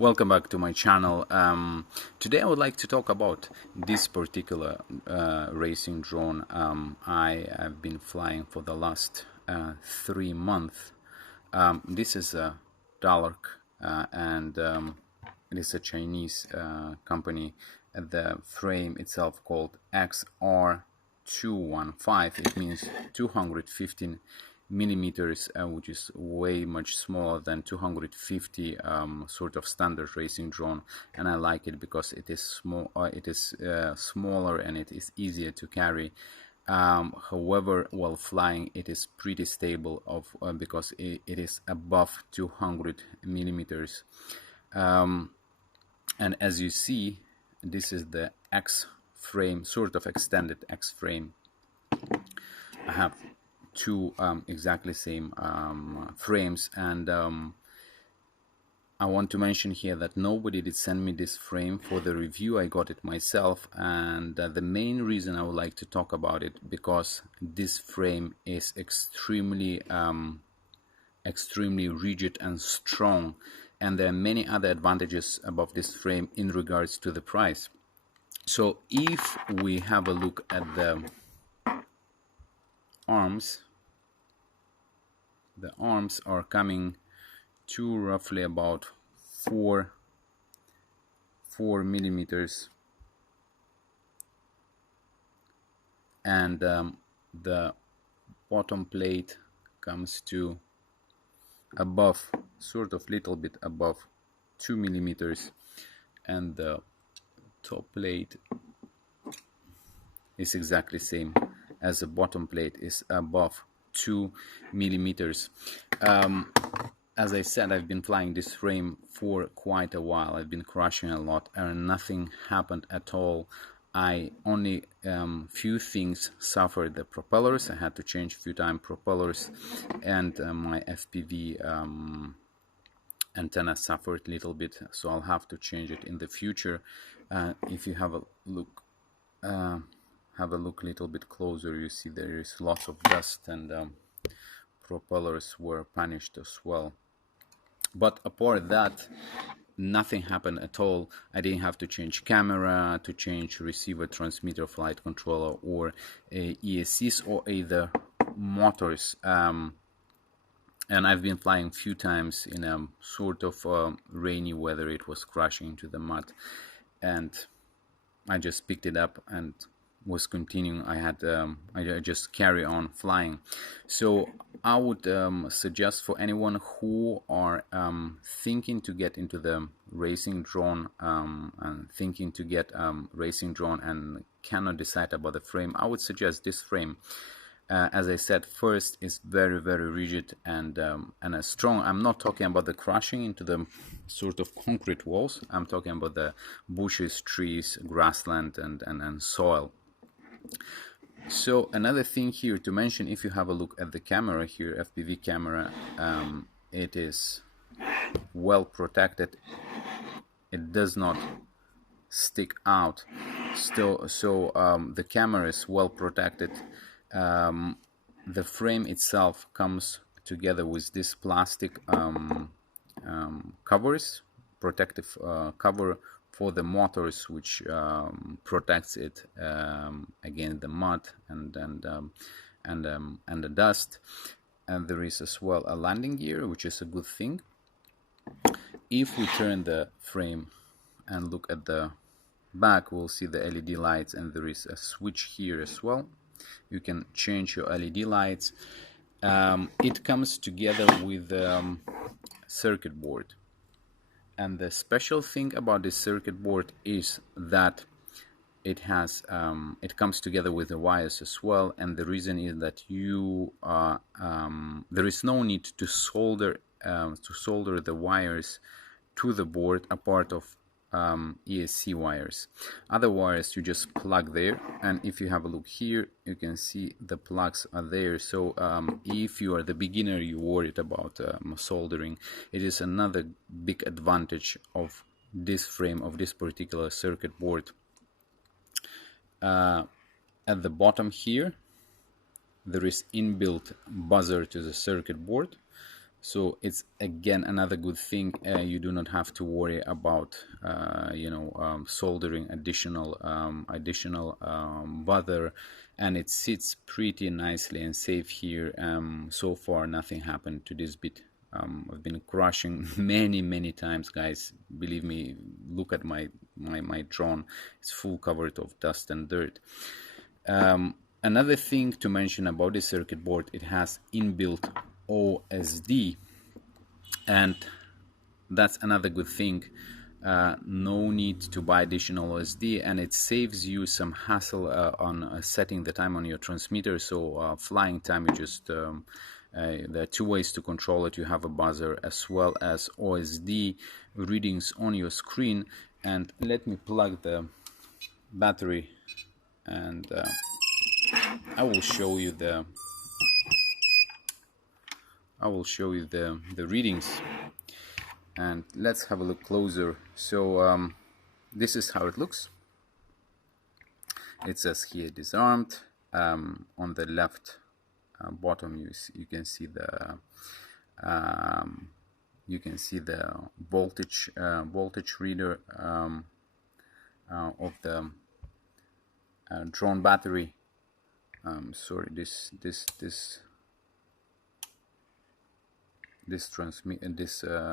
Welcome back to my channel. Today I would like to talk about this particular racing drone. I have been flying for the last 3 months. This is a Dalrc and it is a Chinese company. The frame itself called xr215. It means 215 millimeters, which is way much smaller than 250 sort of standard racing drone, and I like it because it is small. It is smaller and it is easier to carry. However, while flying, it is pretty stable because it is above 200 millimeters. And as you see, this is the X frame, sort of extended X frame. I have two exactly same frames, and I want to mention here that nobody did send me this frame for the review. I got it myself, and the main reason I would like to talk about it because this frame is extremely rigid and strong, and there are many other advantages about this frame in regards to the price. So if we have a look at the arms, the arms are coming to roughly about 4 millimeters, and the bottom plate comes to above, sort of little bit above 2 millimeters, and the top plate is exactly same as the bottom plate, is above 2 millimeters. As I said, I've been flying this frame for quite a while. I've been crashing a lot and nothing happened at all. I only few things suffered. The propellers, I had to change a few times propellers, and my FPV antenna suffered a little bit, so I'll have to change it in the future. If you have a look a little bit closer, you see there is lots of dust, and propellers were punished as well. But apart that, nothing happened at all. I didn't have to change camera, to change receiver, transmitter, flight controller, or ESCs, or either motors. And I've been flying a few times in a sort of rainy weather. It was crashing into the mud, and I just picked it up and was continuing. I just carry on flying. So I would suggest for anyone who are thinking to get into the racing drone and thinking to get racing drone and cannot decide about the frame, I would suggest this frame. As I said, first is very rigid and strong. I'm not talking about the crashing into the sort of concrete walls. I'm talking about the bushes, trees, grassland, and soil. So another thing here to mention, if you have a look at the camera here, FPV camera, it is well protected. It does not stick out. So the camera is well protected. The frame itself comes together with this plastic covers, protective cover for the motors, which protects it against the mud and the dust. And there is as well a landing gear, which is a good thing. If we turn the frame and look at the back, we'll see the LED lights, and there is a switch here as well. You can change your LED lights. It comes together with the circuit board. And the special thing about this circuit board is that it has it comes together with the wires as well, and the reason is that you there is no need to solder the wires to the board, a part of ESC wires. Other wires you just plug there, and if you have a look here, you can see the plugs are there. So if you are the beginner, you worried about soldering, it is another big advantage of this frame, of this particular circuit board. At the bottom here, there is inbuilt buzzer to the circuit board. So it's again another good thing. You do not have to worry about soldering additional bother, and it sits pretty nicely and safe here. So far nothing happened to this bit. I've been crushing many times, guys. Believe me, look at my drone. It's full covered of dust and dirt. Another thing to mention about this circuit board, it has inbuilt OSD, and that's another good thing. No need to buy additional OSD, and it saves you some hassle on setting the time on your transmitter. So flying time, you just there are two ways to control it. You have a buzzer as well as OSD readings on your screen. And let me plug the battery, and I will show you the readings, and let's have a look closer. So this is how it looks. It says here disarmed. On the left bottom you can see the voltage reader of the drone battery. Sorry, this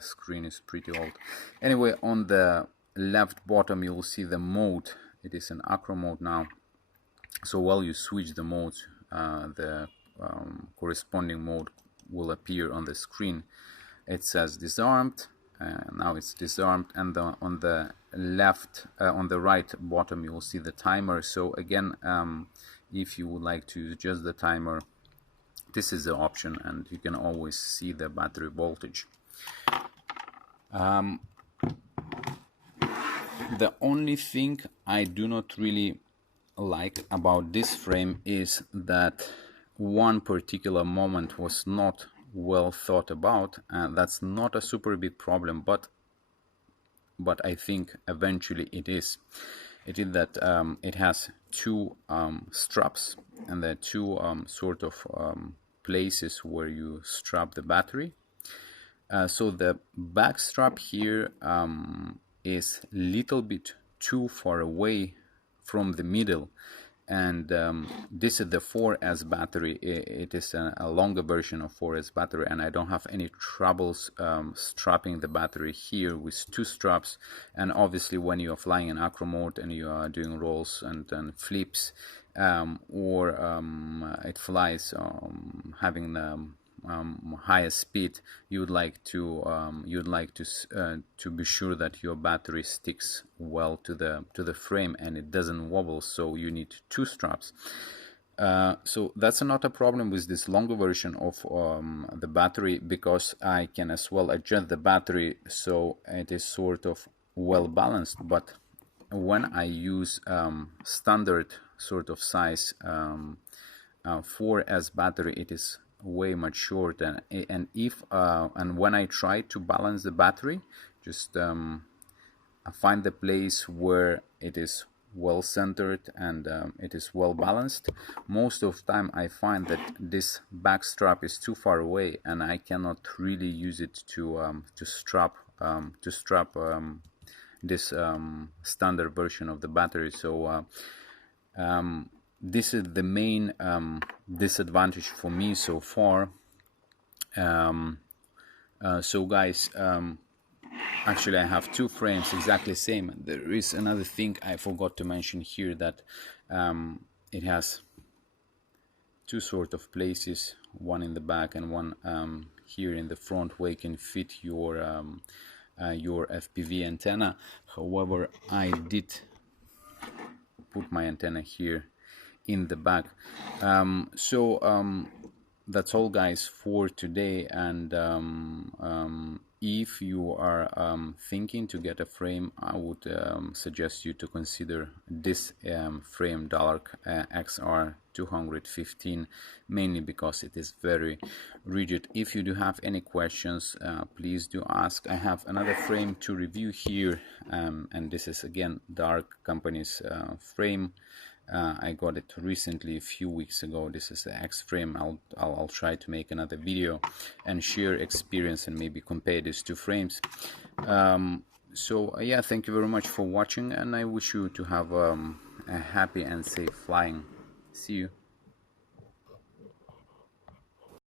screen is pretty old. Anyway, on the left bottom you will see the mode. It is in acro mode now. So while you switch the modes, the corresponding mode will appear on the screen. It says disarmed. Now it's disarmed, and on the right bottom you will see the timer. So again, if you would like to adjust the timer, this is the option, and you can always see the battery voltage. The only thing I do not really like about this frame is that one particular moment was not well thought about, and that's not a super big problem, but I think eventually it is. It is that it has two straps, and there are two sort of places where you strap the battery. So the back strap here is a little bit too far away from the middle, and this is the 4S battery. It is a longer version of 4S battery, and I don't have any troubles strapping the battery here with two straps. And obviously when you are flying in acro mode and you are doing rolls and flips, or it flies having higher speed, you would like to be sure that your battery sticks well to the frame and it doesn't wobble, so you need two straps. So that's not a problem with this longer version of the battery, because I can as well adjust the battery so it is sort of well balanced. But when I use standard sort of size 4S battery, it is way much shorter, and when I try to balance the battery, just I find the place where it is well centered and it is well balanced. Most of the time I find that this back strap is too far away, and I cannot really use it to strap this standard version of the battery. So this is the main disadvantage for me so far. So guys, actually I have two frames exactly same. There is another thing I forgot to mention here, that it has two sort of places, one in the back and one here in the front, where you can fit your FPV antenna. However, I did put my antenna here in the back. That's all guys for today, and if you are thinking to get a frame, I would suggest you to consider this frame, Dalrc xr215, mainly because it is very rigid. If you do have any questions, please do ask. I have another frame to review here, and this is again Dalrc company's frame. I got it recently, a few weeks ago. This is the X frame. I'll try to make another video and share experience and maybe compare these two frames. So yeah, thank you very much for watching, and I wish you to have a happy and safe flying. See you.